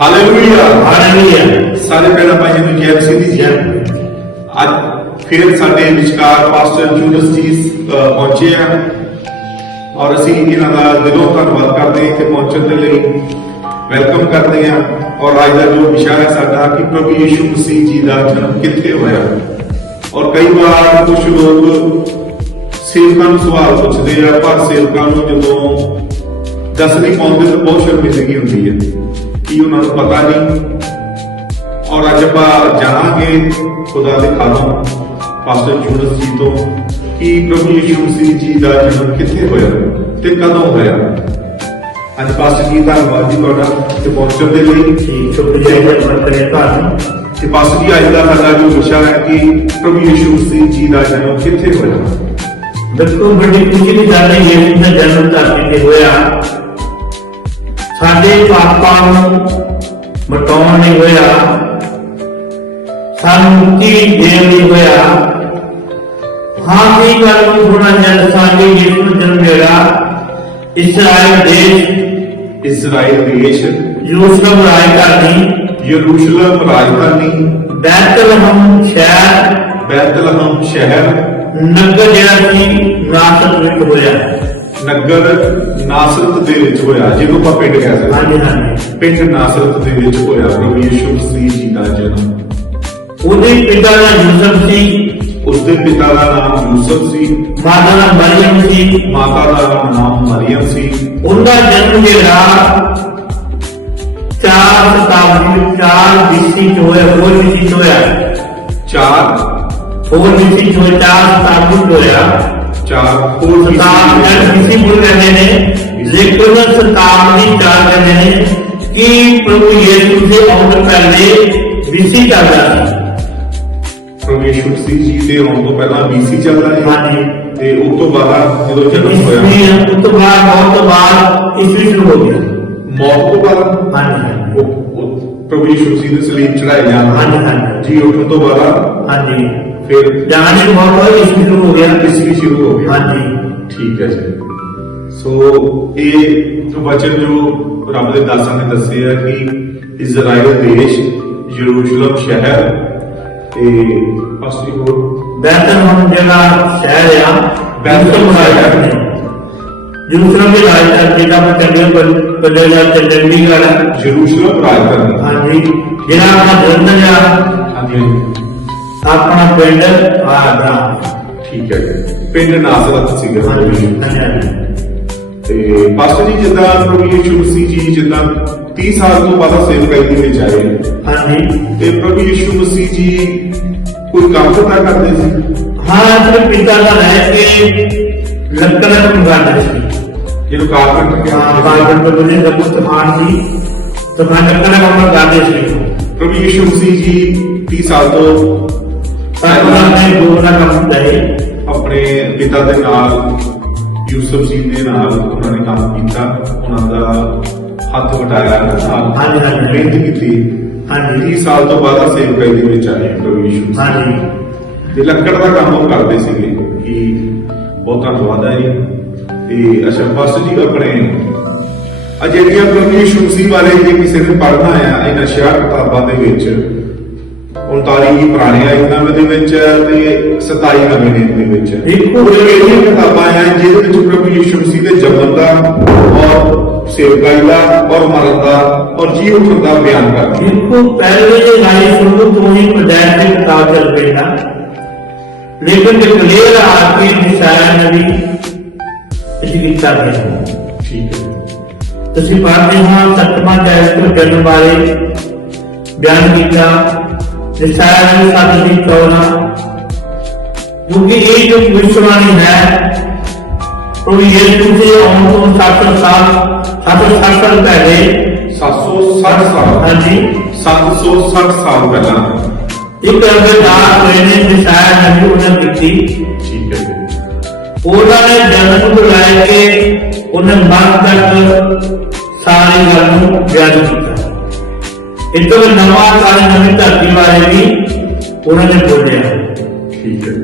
Hallelujah hallelujah ਸਾਰੇ ਭੈਣਾਂ ਭਾਈਆਂ ਨੂੰ ਜੈ ਮਸੀਹ ਦੀ ਜੈ। ਅੱਜ ਫਿਰ ਸਾਡੇ ਵਿਚਕਾਰ ਪਾਸਟਰ ਜੂਨਸ ਜੀ ਪਹੁੰਚੇ ਆ। ਔਰ ਅਸੀਂ ਇਹਨਾਂ ਦਾ ਦਿਲੋਂ ਧੰਨਵਾਦ ਕਰਦੇ ਹਾਂ ਕਿ ਪਹੁੰਚਣ ਦੇ ਲਈ ਵੈਲਕਮ ਕਰਦੇ ਹਾਂ। ਔਰ ਅੱਜ ਦਾ ਜੋ ਵਿਸ਼ਾ ਹੈ ਸਾਡਾ ਕਿ ਪ੍ਰਭੂ ਯੀਸ਼ੂ ਮਸੀਹ ਜੀ ਦਾ ਜਨਮ ਕਿੱਥੇ ਹੋਇਆ। ਔਰ ਕਈ ਵਾਰ ਕੁਝ ਲੋਕ ਸੇਵਕਾਂ ਨੂੰ ਸਵਾਲ ਪੁੱਛਦੇ ਆ ਪਰ ਸੇਵਕਾਂ ਨੂੰ ਜਦੋਂ ਦੱਸ ਨਹੀਂ ਪਾਉਂਦੇ ਤਾਂ ਬਹੁਤ ਸ਼ਰਮਿੰਦਗੀ ਹੁੰਦੀ ਹੈ। ਕਿ ਉਹਨਾਂ ਨੂੰ ਪਤਾ ਨਹੀਂ। ਔਰ ਅੱਜ ਆਪਾਂ ਜਾਣਾਂਗੇ ਖੁਦਾ ਦੇ ਖਾਲੋਂ ਪਾਸਟਰ ਜੂਨਸ ਜੀ ਤੋਂ ਕਿ ਪ੍ਰਭੂ ਯੀਸ਼ੂ ਮਸੀਹ ਜੀ ਦਾ ਜਨਮ ਕਿੱਥੇ ਹੋਇਆ ਤੇ ਕਦੋਂ ਹੋਇਆ। ਅੱਜ ਪਾਸਟਰ ਜੀ ਧੰਨਵਾਦ ਜੀ ਤੁਹਾਡਾ ਤੇ ਪਹੁੰਚਣ ਦੇ ਲਈ। ਸ਼ੁਕਰੀਆ ਜੀ ਕਰੇ ਤੁਹਾਨੂੰ ਤੇ ਪਾਸਟਰ ਜੀ ਅੱਜ ਦਾ ਸਾਡਾ ਜੋ ਵਿਸ਼ਾ ਹੈ ਕਿ ਪ੍ਰਭੂ ਯੀਸ਼ੂ ਮਸੀਹ ਜੀ ਦਾ ਜਨਮ ਕਿੱਥੇ ਹੋਇਆ। ਬਿਲਕੁਲ ਵੱਡੀ ਖੁਸ਼ੀ ਦੀ ਗੱਲ ਹੈ ਦਾ ਜਨਮ ਧਰਤੀ ਤੇ ਹੋਇਆ? ਸਾਡੇ ਪਾਪਾਂ ਨੂੰ ਮਟਾਉਣ ਲਈ ਹੋਇਆ। ਸਾਨੂੰ ਮੁਕਤੀ ਦੇਣ ਲਈ ਹੋਇਆ। ਹਾਂ ਇਹ ਗੱਲ ਨੂੰ ਥੋੜਾ ਜਦ ਸਾਡੇ ਯਿਸੂ ਨੂੰ ਜਨਮ ਲਿਆ ਇਸਰਾਇਲ ਦੇਸ਼ ਇਜ਼ਰਾਈਲ ਦੇਸ਼। ਯਰੂਸ਼ਲਮ ਰਾਜ ਕਰਦੀ ਯਰੂਸ਼ਲਮ ਰਾਜਧਾਨੀ। ਬੈਤਲਹਮ ਸ਼ਹਿਰ। ਬੈਤਲਹਮ ਸ਼ਹਿਰ। ਨਗਰ ਜਿਹੜਾ ਸੀ ਨਾਸਰ ਵਿੱਚ ਹੋਇਆ। ਨਗਰ ਨਾਸਰਤ ਦੇ ਵਿੱਚ ਹੋਇਆ ਜਿਹਨੂੰ ਆਪਾਂ ਪਿੰਡ ਕਹਿ ਸਕਦੇ ਹਾਂ। ਹਾਂਜੀ ਹਾਂਜੀ। ਪਿੰਡ ਨਾਸਰਤ ਦੇ ਵਿੱਚ ਹੋਇਆ ਪ੍ਰਭੂ ਯੀਸ਼ੂ ਮਸੀਹ ਜੀ ਦਾ ਜਨਮ। ਉਹਦੇ ਪਿਤਾ ਦਾ ਯੂਸਫ ਸੀ। ਉਸ ਦੇ ਪਿਤਾ ਦਾ ਨਾਮ ਯੂਸਫ ਸੀ। ਮਾਤਾ ਦਾ ਮਰੀਮ ਸੀ। ਮਾਤਾ ਦਾ ਨਾਮ ਮਰੀਮ ਸੀ। ਉਹਦਾ ਜਨਮ ਜਿਹੜਾ ਚਾਰ ਸ਼ਤਾਬਦੀ ਚਾਰ ਬੀਸੀ ਚ ਹੋਇਆ ਹੋਰ ਬੀਸੀ ਚ ਹੋਇਆ। ਚਾਰ ਹੋਰ ਬੀਸੀ ਚ ਹੋਇਆ ਚਾਰ ਸ਼ਤਾਬਦੀ ਚ ਹੋਇਆ। ਚਾਰ ਹੋਰ ਸ਼ਤਾਬ ਜਨ ਬੀਸੀ ਬੋਲ ਕਹਿੰਦੇ ਨੇ ਲੇਕਿਨ ਸ਼ਤਾਬਦੀ ਚਾਰ ਕਹਿੰਦੇ ਨੇ ਕਿ ਪ੍ਰਭੂ ਯੇਸੂ ਦੇ ਆਉਣ ਪਹਿਲੇ ਬੀਸੀ ਚੱਲਦਾ ਸੀ? ਪ੍ਰਭੂ ਯੀਸ਼ੂ ਜੀ ਦੇ ਆਉਣ ਤੋਂ ਪਹਿਲਾਂ BC ਚੱਲਦਾ ਹੈ ਹਾਂਜੀ। ਤੇ ਉਸ ਤੋਂ ਬਾਅਦ ਜਦੋਂ ਜਨਮ ਹੋਇਆ। ਉਸ ਤੋਂ ਬਾਅਦ ਬਹੁਤ ਤੋਂ ਬਾਅਦ ਈਸਵੀ ਸ਼ੁਰੂ ਹੋ ਗਿਆ ਮੌਤ ਤੋਂ ਬਾਅਦ? ਹਾਂਜੀ ਉਹ- ਉਹ ਪ੍ਰਭੂ ਯੀਸ਼ੂ ਮਸੀਹ ਦੇ ਸਲੀਬ ਜਾਣ। ਹਾਂਜੀ ਹਾਂਜੀ। ਜੀ ਉੱਠਣ ਤੋਂ ਬਾਅਦ? ਹਾਂਜੀ। ਫਿਰ ਜਾਣੇ ਬਹੁਤ ਬਹੁਤ ਈਸਵੀ ਸ਼ੁਰੂ ਹੋ ਗਿਆ ਈਸਵੀ ਸ਼ੁਰੂ ਹੋ ਗਿਆ ਹਾਂਜੀ ਠੀਕ ਹੈ ਜੀ ਸੋ ਇਹ ਵਚਨ ਜੋ ਰੱਬ ਦੇ ਦਾਸਾਂ ਨੇ ਦੱਸੇ ਆ ਕਿ ਇਜ਼ਰਾਈਲ ਦੇਸ਼ ਯਰੂਸ਼ਲਮ ਸ਼ਹਿਰ ਤੇ ਅਸਲੀ ਹੋਰ ਬੈਤਨ ਹੁਣ ਜਿਹੜਾ ਸ਼ਹਿਰ ਆ ਬੈਤਲਹਮ ਸ਼ਹਿਰ। ਨੇ ਜਰੂਸਲਮ ਦੇ ਰਾਜਧਾਨੀ ਜਿਹੜਾ ਮੈਂ ਚੱਲੇ ਬੱਲੇ ਦਾ ਚੰਡੀਗੜ੍ਹ ਹੈ ਯਰੂਸ਼ਲਮ ਰਾਜਧਾਨੀ ਹਾਂਜੀ ਜਿਹੜਾ ਆਪਣਾ ਜਲੰਧਰ ਆ ਹਾਂਜੀ ਹਾਂਜੀ। ਆਪਣਾ ਪਿੰਡ ਆਗਰਾ ਠੀਕ ਹੈ ਜੀ। ਪਿੰਡ ਨਾਸਰਤ ਸੀਗਾ ਹਾਂਜੀ ਹਾਂਜੀ ਤੇ ਪਾਸਟਰ ਜੀ ਜਿੱਦਾਂ ਪ੍ਰਭੂ ਯੀਸ਼ੂ ਮਸੀਹ ਜੀ ਜਿੱਦਾਂ 30 ਸਾਲ ਤੋਂ ਬਾਅਦ ਸੇਵਕਾਈ ਦੇ ਵਿੱਚ ਆਏ ਹਾਂਜੀ। ਤੇ ਪ੍ਰਭੂ ਯੀਸ਼ੂ ਮਸੀਹ ਜੀ ਕੋਈ ਕੰਮ ਤਾਂ ਕਰਦੇ ਸੀ? ਹਾਂ ਆਪਣੇ ਪਿਤਾ ਦਾ ਰਹਿ ਕੇ ਲੱਕੜ ਦਾ ਕਰਦਾ ਸੀ ਜਿਹਨੂੰ ਕਾਰਪੈਂਟਰ ਹਾਂ ਕਹਿੰਦੇ ਬਾਲਣ ਤੋਂ ਬਣੇ ਦਾ ਪੁੱਤਮਾਨ ਸੀ ਤਾਂ ਮੈਂ ਲੱਕੜ ਦਾ ਕੰਮ ਕਰਦੇ ਸੀ। ਪ੍ਰਭੂ ਯੀਸ਼ੂ ਮਸੀਹ ਜੀ 30 ਸਾਲ ਤੋਂ ਉਹਨਾਂ ਨੇ ਦੋ ਦਾ ਕੰਮ ਹੈ ਆਪਣੇ ਪਿਤਾ ਦੇ ਨਾਲ ਯੂਸਫ ਜੀ ਦੇ ਨਾਲ ਉਹਨਾਂ ਨੇ ਕੰਮ ਕੀਤਾ। ਉਹਨਾਂ ਦਾ ਹੱਥ ਵਟਾਇਆ ਨਾਲ ਹਾਂਜੀ, ਹਾਂਜੀ। ਮਿਹਨਤ ਕੀਤੀ। ਹਾਂਜੀ। 30 ਸਾਲ ਤੋਂ ਬਾਅਦ ਸੇਵਕਾਈ ਦੇ ਵਿੱਚ ਆਏ ਪ੍ਰਭੂ ਯੀਸ਼ੂ। ਹਾਂਜੀ। ਤੇ ਲੱਕੜ ਦਾ ਕੰਮ ਉਹ ਕਰਦੇ ਸੀਗੇ ਕਿ ਬਹੁਤ ਧੰਨਵਾਦ ਹੈ ਜੀ ਤੇ ਅਸ਼ਰ ਪਾਸਟਰ ਜੀ ਆਪਣੇ ਆ ਜਿਹੜੀਆਂ ਪ੍ਰਭੂ ਯੀਸ਼ੂ ਮਸੀਹ ਬਾਰੇ ਜੇ ਕਿਸੇ ਨੇ ਪੜ੍ਹਨਾ ਆ ਇਹਨਾਂ ਸ਼ਿਆਰ ਕਿਤਾਬਾਂ ਦੇ ਵਿੱਚ 39 ਹੀ ਪੁਰਾਣੇ ਆਇਤਾਂ ਦੇ ਵਿੱਚ ਤੇ 27 ਨਵੇਂ ਨਿਯਮ ਦੇ ਵਿੱਚ। ਉਹ ਜਿਹੜੀਆਂ ਕਿਤਾਬਾਂ ਆ ਜਿਹਦੇ ਵਿੱਚ ਪ੍ਰਭੂ ਯੀਸ਼ੂ ਮਸੀਹ ਦੇ ਜਨਮ ਦਾ ਔਰ ਸੇਵਕਾਈ ਦਾ ਔਰ ਮਰਨ ਦਾ ਔਰ ਜੀ ਉੱਠਣ ਦਾ ਬਿਆਨ ਕਰਦੀ। ਦੇਖੋ ਪਹਿਲੇ ਜੇ ਗਾਈ ਸ਼ੁਰੂ ਤੋਂ ਹੀ ਪਦਾਇਤ ਦੀ ਕਿਤਾਬ ਚੱਲ ਪਈ ਨਾ। ਲੇਕਿਨ ਜੇ ਕਲੀਅਰ ਆ ਕੇ ਨਿਸ਼ਾਇਆ ਨਬੀ ਇਸ ਕੀਤਾ ਗਿਆ ਠੀਕ ਹੈ। ਤੁਸੀਂ ਪੜ੍ਹਦੇ ਹਾਂ ਸੱਤਵਾਂ ਤੋਂ ਜਨਮ ਬਾਰੇ ਬਿਆਨ ਕੀਤਾ। ਨਿਸ਼ਾਇਆ ਨਬੀ ਸਾਡੀ ਦੀ ਚੌਣਾ ਕਿਉਂਕਿ ਇਹ ਜੋ ਵਿਸ਼ਵਾਨੀ ਹੈ ਉਹ ਇਹ ਤੁਸੀਂ ਆਉਣ ਤੋਂ 7 ਸਾਲ 7 ਸਾਲ ਪਹਿਲੇ 760 ਸਾਲ ਹਾਂਜੀ 760 ਸਾਲ ਪਹਿਲਾਂ ਇੱਕ ਅਰਦਾਸ ਹੋਏ ਨੇ ਨਿਸ਼ਾਇਆ ਨਬੀ ਉਹਨਾਂ ਕੀਤੀ ਠੀਕ ਹੈ ਜੀ। ਉਹਨਾਂ ਨੇ ਜਨਮ ਤੋਂ ਲੈ ਕੇ ਉਹਨਾਂ ਮਰਨ ਤੱਕ ਸਾਰੀ ਗੱਲ ਨੂੰ ਬਿਆਨ ਕੀਤਾ ਇਹ ਤੋਂ ਨਵਾਂ ਕਾਲ ਨਵੀਂ ਧਰਤੀ ਬਾਰੇ ਵੀ ਉਹਨਾਂ ਨੇ ਬੋਲਿਆ ਠੀਕ ਹੈ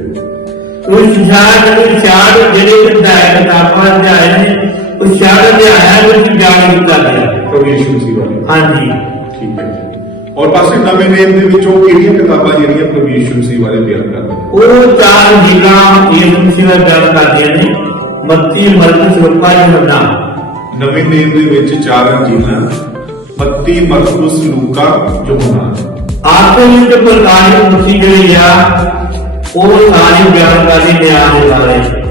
ਉਹ ਸਿਧਾਂਤ ਦੇ ਚਾਰ ਜਿਹੜੇ ਵਿਧਾਇਕ ਕਿਤਾਬਾਂ ਦੇ ਆਏ ਨੇ ਉਹ ਚਾਰ ਦੇ ਆਇਆ ਵਿੱਚ ਜਾਣ ਕੀਤਾ ਗਿਆ ਪ੍ਰਭੂ ਯੀਸ਼ੂ ਮਸੀਹ ਬਾਰੇ ਹਾਂਜੀ ਠੀਕ ਠੀਕ ਹੈ ਜੀ ਔਰ ਪਾਸੇ ਨਵੇਂ ਨੇਮ ਦੇ ਵਿੱਚ ਉਹ ਕਿਹੜੀਆਂ ਕਿਤਾਬਾਂ ਜਿਹੜੀਆਂ ਪ੍ਰਭੂ ਯਿਸੂ ਮਸੀਹ ਬਾਰੇ ਬਿਆਨ ਕਰਦੀਆਂ ਨੇ? ਉਹ ਚਾਰ ਜੀਲਾਂ ਯਿਸੂ ਮਸੀਹ ਦਾ ਬਿਆਨ ਕਰਦੀਆਂ ਨੇ ਮੱਤੀ ਮਰਕਸ ਲੂਕਾ ਯੋਹੰਨਾ ਨਵੇਂ ਨੇਮ ਦੇ ਵਿੱਚ ਚਾਰ ਅੰਜੀਲਾਂ ਮੱਤੀ ਮਰਕੁਸ ਲੂਕਾ ਯੋਹਨਾ ਮਸੀਹ ਜਿਹੜੀ ਆ ਉਹ ਸਾਰੇ ਬਿਆਨ ਕਰਦੇ ਨਿਆਂ ਦੇ ਬਾਰੇ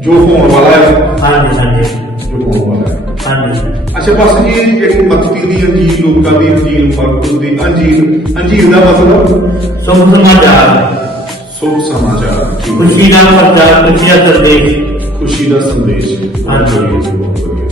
ਜੋ ਹੋਣ ਵਾਲਾ ਹੈ। ਹਾਂਜੀ ਹਾਂਜੀ। ਜੋ ਹੋਣ ਵਾਲਾ ਹੈ। ਹਾਂਜੀ ਅੱਛਾ ਬਸ ਜੀ ਜਿਹੜੀ ਮੱਤੀ ਦੀ ਅੰਜੀਲ ਲੂਕਾ ਦੀ ਅੰਜੀਲ ਮਰਕੁਸ ਦੀ ਅੰਜੀਲ ਅੰਜੀਲ ਦਾ ਮਤਲਬ? ਸੁਭ ਸਮਾਚਾਰ। ਸੁਭ ਸਮਾਚਾਰ ਠੀਕ ਹੈ। ਖੁਸ਼ੀ ਦਾ ਪ੍ਰਚਾਰ ਖੁਸ਼ੀ ਦਾ ਸੰਦੇਸ਼। ਖੁਸ਼ੀ ਦਾ ਸੰਦੇਸ਼। ਹਾਂਜੀ। ਬਹੁਤ ਵਧੀਆ।